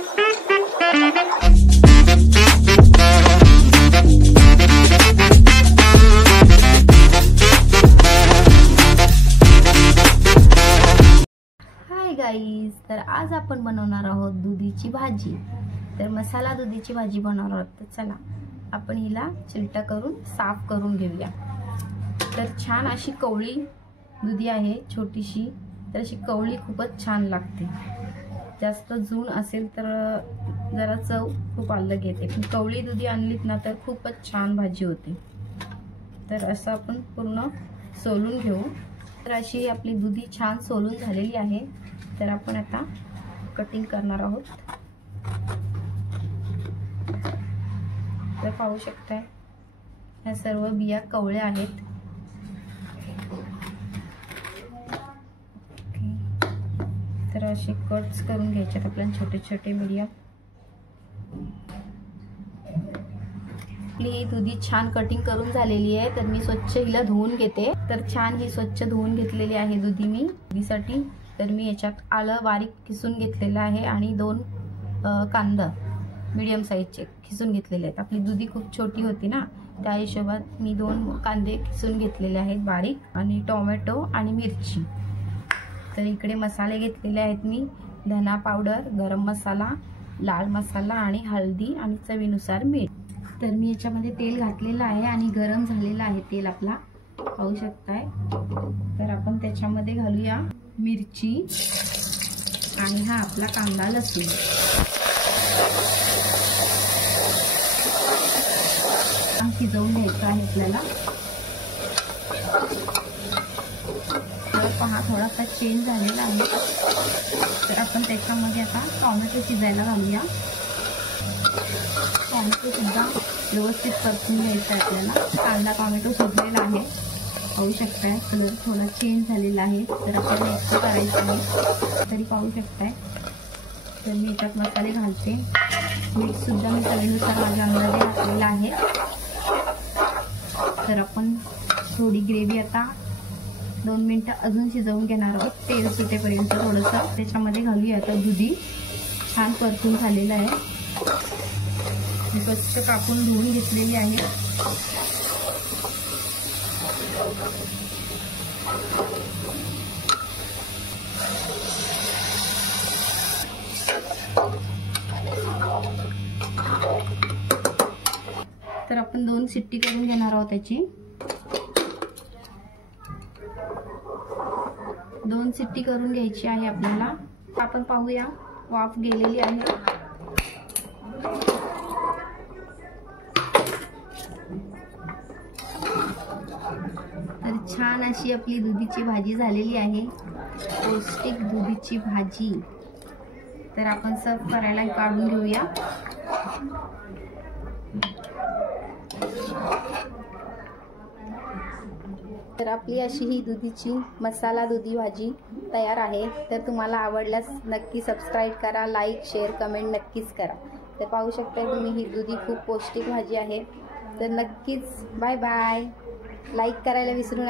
Hi guys, तर आज आपण बनवणार आहोत दुधीची भाजी। तर मसाला दुधीची भाजी बनवणार आहोत। तर चला आपण हिला चिलटा करून साफ करून घेऊया। तर छान अशी कवळी दुधी आहे, छोटीशी। तर अशी कवळी खूपच छान लागते। जास्त जून असेल तर जरा चव खूप अलग येते, पण कवळी दुधी आणलीत ना तर खूपच छान भाजी होते। तर असं आपण पूर्ण सोलून घेऊ। तर अशी आपली दुधी छान सोलून झालेली आहे। तर आपण आता कटिंग करणार आहोत। तर पाहू शकताय ह्या सर्व बिया कवळ्या आहेत। तर असे कट्स करून घ्यायचे आपल्याला, छोटे छोटे मीडियम। आपली दुधी छान कटिंग करून झालेली आहे। तर मी स्वच्छ हिला धुवून घेते। तर छान ही स्वच्छ धुवून घेतलेली आहे दुधी मी दुधीसाठी। तर मी याच्यात आलं बारीक किसून घेतलेलं आहे आणि 2 कांदा मीडियम साईजचे किसून घेतलेले आहेत। आपली दुधी खूप छोटी होती ना, त्या हिशोबात मी 2 कांदे किसून घेतलेले आहेत बारीक, आणि टोमॅटो आणि मिरची। तर इकडे मसाले घेतलेले आहेत मी, धना पावडर, गरम मसाला, लाल मसाला आणि हळदी आणि चवीनुसार मीठ। तर मी याच्यामध्ये तेल घातलेलं आहे आणि गरम झालेलं आहे तेल आपला, पाहू शकताय। तर आपण त्याच्यामध्ये घालूया मिरची आणि हा आपला कांदा लसूण। शिजवून घ्यायचं आहे आपल्याला। तर पहा थोडासा चेंज झालेला आहे। तर आपण त्याच्यामध्ये आता टोमॅटो शिजायला घालूया। टोमॅटो सुद्धा व्यवस्थित परतून घ्यायचा आहे आपल्याला। कांदा टोमॅटो शिजलेला आहे, पाहू शकताय। कलर थोडा चेंज झालेला आहे। तर आपल्याला एक्स्ट्रा करायचं आहे, तरी पाहू शकताय। तर मी याच्यात मसाले घालते। मीठ सुद्धा मी चवीनुसार माझ्या अंदाजे घातलेला आहे। तर आपण थोडी ग्रेव्ही आता 2 मिनिटं अजून शिजवून घेणार आहोत, तेल सुटेपर्यंत थोडंसं। त्याच्यामध्ये घालूया आता दुधी, छान परतून झालेलं आहे। मी स्वच्छ कापून धुवून घेतलेली आहे। तर आपण 2 शिट्टी करून घेणार आहोत त्याची। 2 शिट्टी करून घ्यायची आहे आपल्याला। आपण पाहूया वाफ गेलेली आहे। तर छान अशी आपली दुधीची भाजी झालेली आहे, पौष्टिक दुधीची भाजी। तर आपण सर्व करायला काढून घेऊया। तर आपली अशी ही दुधीची मसाला दुधी भाजी तयार आहे। तर तुम्हाला आवडल्यास नक्की सबस्क्राईब करा, लाईक, शेअर, कमेंट नक्कीच करा। तर पाहू शकता तुम्ही ही दुधी खूप पौष्टिक भाजी आहे। तर नक्कीच बाय बाय, लाईक करायला विसरू नका।